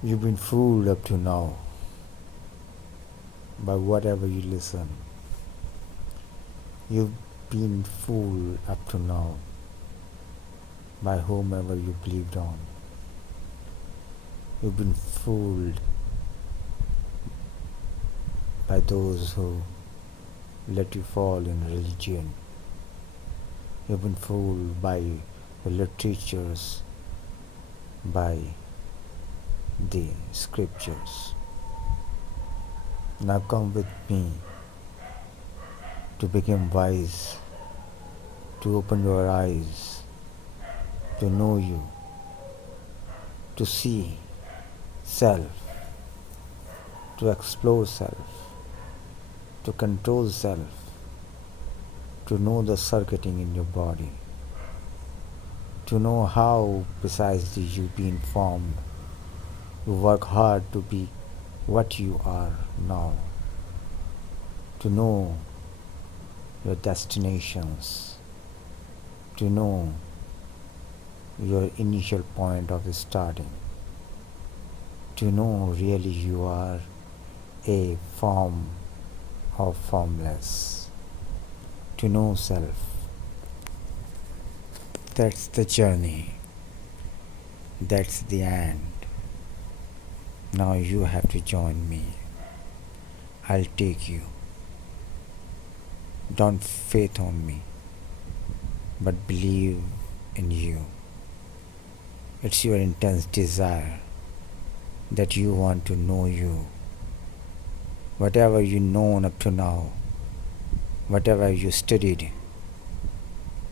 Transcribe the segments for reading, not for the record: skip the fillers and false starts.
You've been fooled up to now by whatever you listen. You've been fooled up to now by whomever you believed on. You've been fooled by those who let you fall in religion. You've been fooled by the literatures, by the scriptures. Now come with me to become wise, to open your eyes, to know you, to see self, to explore self, to control self, to know the circuiting in your body, to know how precisely you've been formed. You work hard to be what you are now, to know your destinations, to know your initial point of starting, to know really you are a form of formless, to know self. That's the journey, that's the end. Now you have to join me. I'll take you. Don't faith on me, but believe in you. It's your intense desire that you want to know you. Whatever you known up to now, whatever you studied,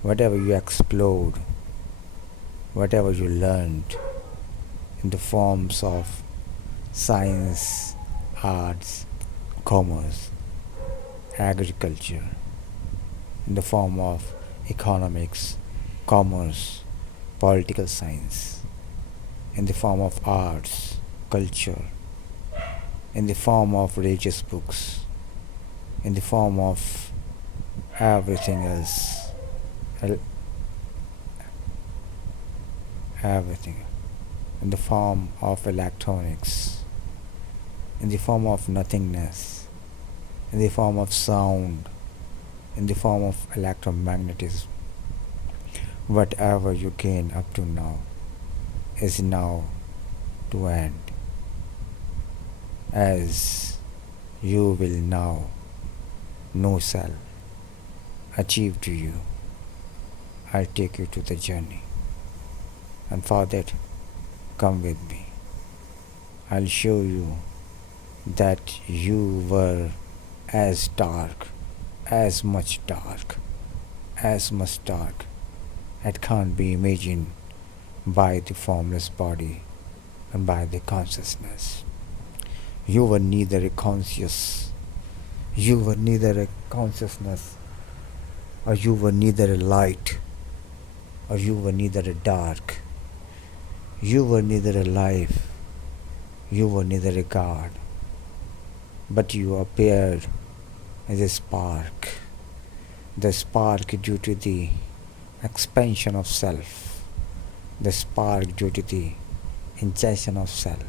whatever you explored, whatever you learned in the forms of science, arts, commerce, agriculture, in the form of economics, commerce, political science, in the form of arts, culture, in the form of religious books, in the form of everything else, everything, in the form of electronics, in the form of nothingness, in the form of sound, in the form of electromagnetism. Whatever you gain up to now is now to end, as you will now know self, achieve to you. I'll take you to the journey, and for that, come with me. I'll show you that you were as dark, as much dark, as much dark, it can't be imagined by the formless body and by the consciousness. You were neither a conscious, you were neither a consciousness, or you were neither a light, or you were neither a dark, you were neither a life, you were neither a God, but you appeared as a spark, the spark due to the expansion of self, the spark due to the ingestion of self.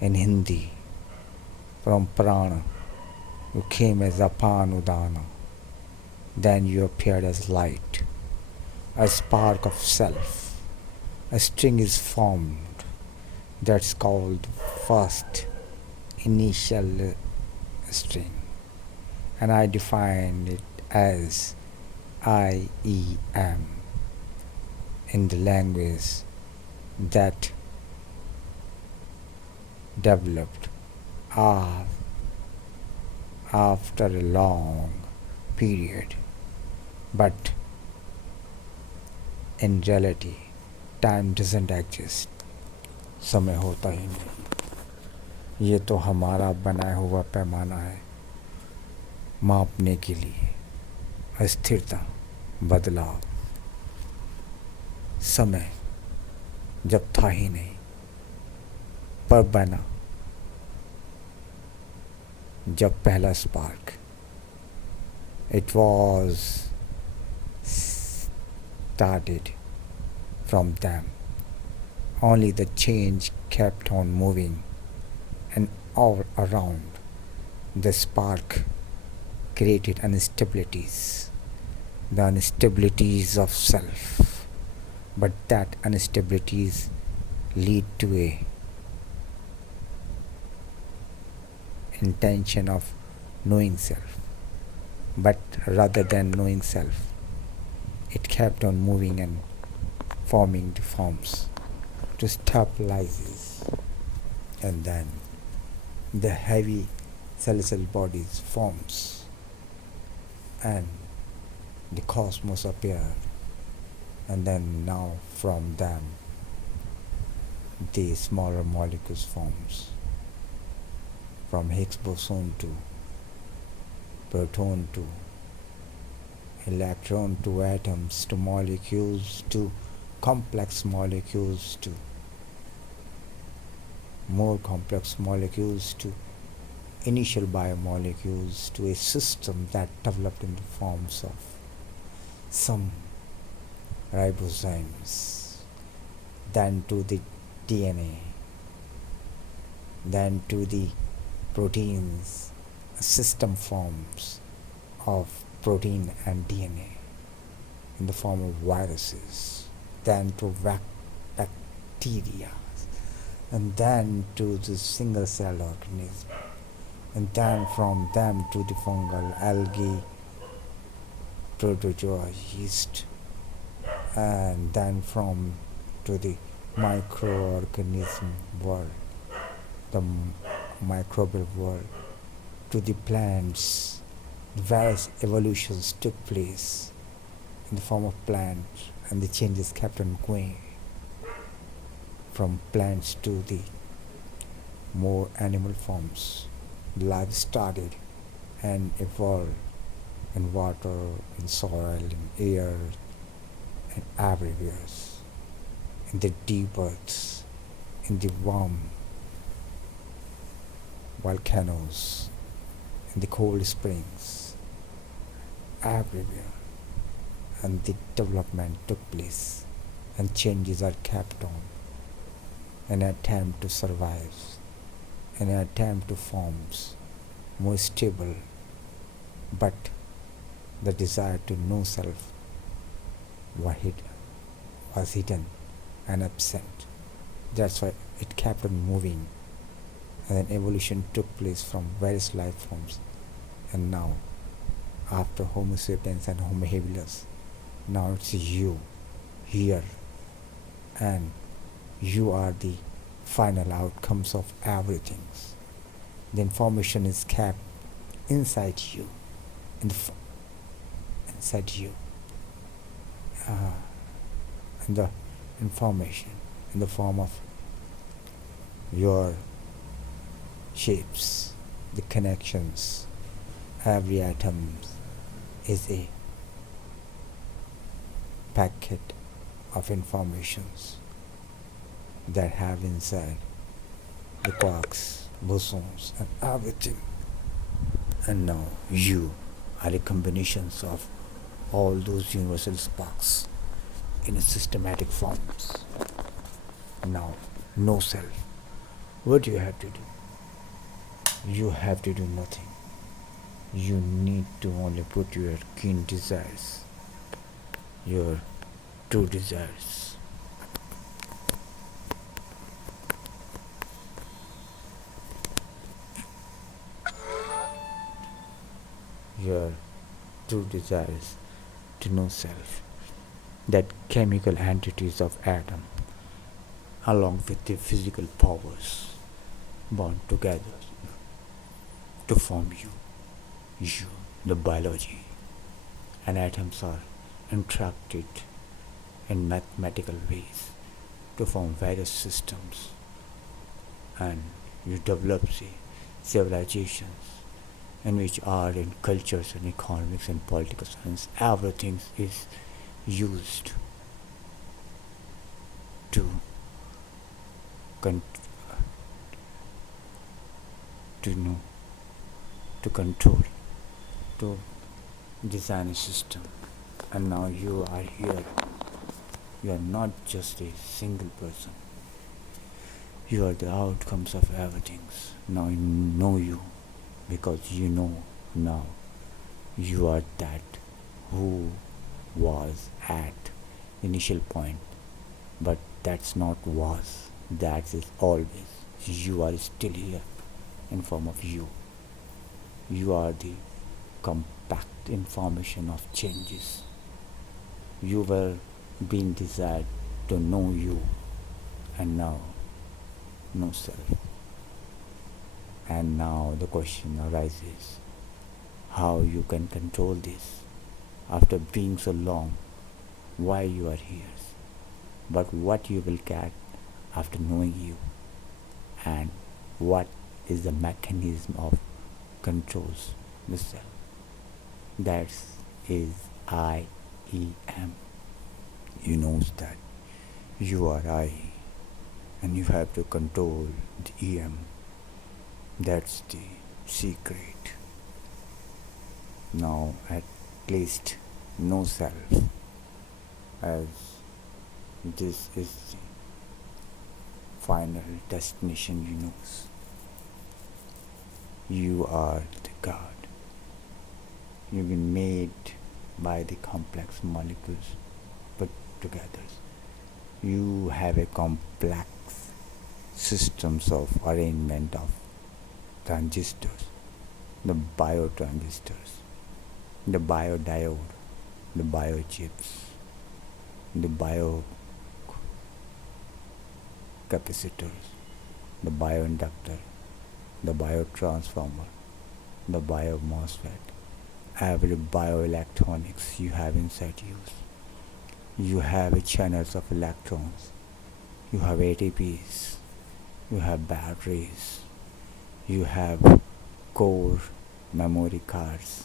In Hindi, from prana, you came as apanudana, then you appeared as light, a spark of self. A string is formed that's called first initial string, and I defined it as I am in the language that developed after a long period, but in reality time doesn't exist. समय होता ही नहीं, ये तो हमारा बनाया हुआ पैमाना है मापने के लिए अस्थिरता, बदलाव। समय जब था ही नहीं, पर बना जब पहला spark, it was started from them Only the change kept on moving, and all around the spark created instabilities, the instabilities of self. But that instabilities lead to a intention of knowing self. But rather than knowing self, it kept on moving and forming the forms to stabilize, and then the heavy celestial bodies forms, and the cosmos appear, and then now from them the smaller molecules forms, from Higgs boson to proton to electron to atoms to molecules to complex molecules to more complex molecules to initial biomolecules to a system that developed in the forms of some ribozymes, then to the DNA, then to the proteins. A system forms of protein and DNA in the form of viruses, then to bacteria, and then to the single celled organism, and then from them to the fungal algae, protozoa, yeast, and then from to the microorganism world, the microbial world, to the plants. Various evolutions took place in the form of plants, and the changes kept on going from plants to the more animal forms. Life started and evolved in water, in soil, in air, and everywhere, in the deep earths, in the warm volcanoes, in the cold springs, everywhere. And the development took place, and changes are kept on. An attempt to survive, an attempt to form more stable, but the desire to know self was hidden and absent. That's why it kept on moving, and then evolution took place from various life forms. And now, after Homo sapiens and Homo habilis, now it's you here, and you are the final outcomes of everything. The information is kept inside you, inside you, and the information in the form of your shapes, the connections. Every atom is a packet of informations that have inside the quarks, bosons, and everything. And now you are a combinations of all those universal sparks in a systematic forms. Now, no self. What do you have to do? You have to do nothing. You need to only put your keen desires, your true desires. Your true desires to know self, that chemical entities of atom, along with the physical powers, bond together to form you, the biology, and atoms are interacted in mathematical ways to form various systems, and you develop civilizations in which art and cultures and economics and political science, everything is used to con- to know, to control, to design a system. And now you are here. You are not just a single person. You are the outcomes of everything. Now you know you because you know now you are that who was at initial point, but that's not was, that is always. You are still here in form of you. You are the compact information of changes. You were being desired to know you, and now no self. And now the question arises how you can control this after being so long, why you are here, but what you will get after knowing you, and what is the mechanism of controls the self. That is I E M. You knows that you are I and you have to control the EM. That's the secret. Now at least no self, as this is the final destination you knows. You are the God. You've been made by the complex molecules put together. You have a complex systems of arrangement of transistors, the biotransistors, the biodiode, the biochips, the biocapacitors, the bioinductor, the biotransformer, the bio-MOSFET, every bioelectronics you have inside you. You have channels of electrons, you have ATPs, you have batteries, you have core memory cards,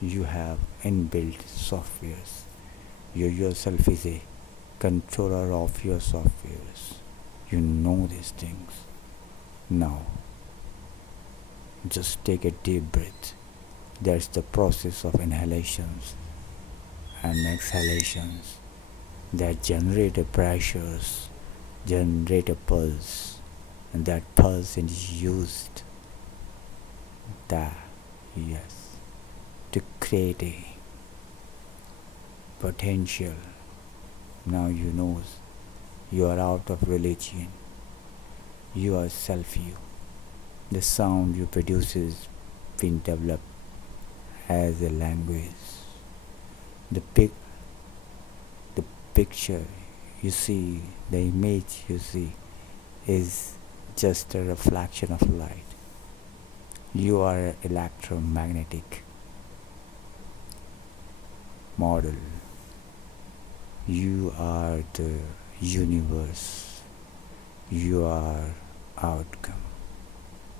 you have inbuilt softwares. You yourself is a controller of your softwares. You know these things. Now, just take a deep breath. That's the process of inhalations and exhalations that generate a pressures, generate a pulse, and that pulse is used to create a potential. Now you know you are out of religion. You are self-you. The sound you produce is being developed as a language. The picture you see, the image you see is just a reflection of light. You are an electromagnetic model. You are the universe. You are outcome.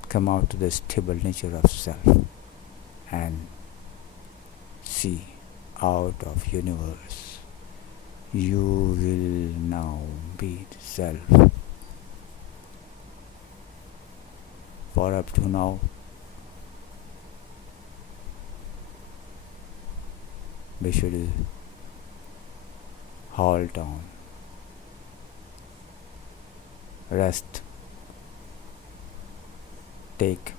Come out to the stable nature of self and see out of universe. You will now be the self. For up to now, we should halt on, rest, take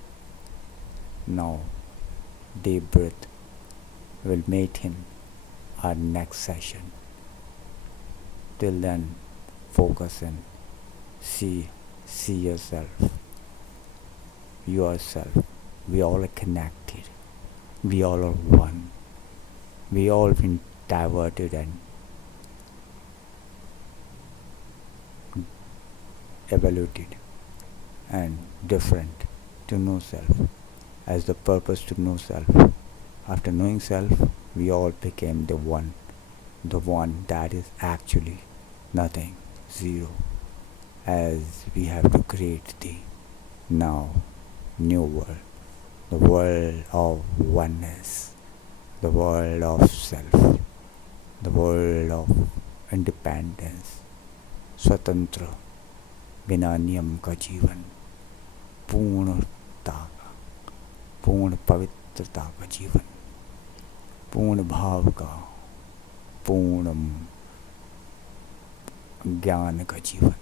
now deep breath. We'll meet in our next session. Till then, focus and see yourself. Yourself. We all are connected. We all are one. We all been diverted and evaluated and different to know self as the purpose to know self. After knowing self, we all became the one that is actually nothing, zero, as we have to create the now new world, the world of oneness, the world of self, the world of independence, स्वतंत्र, बिना नियम का जीवन, पूर्णता का, पूर्ण पवित्रता का जीवन, पूर्ण भाव का, पूर्ण ज्ञान का जीवन.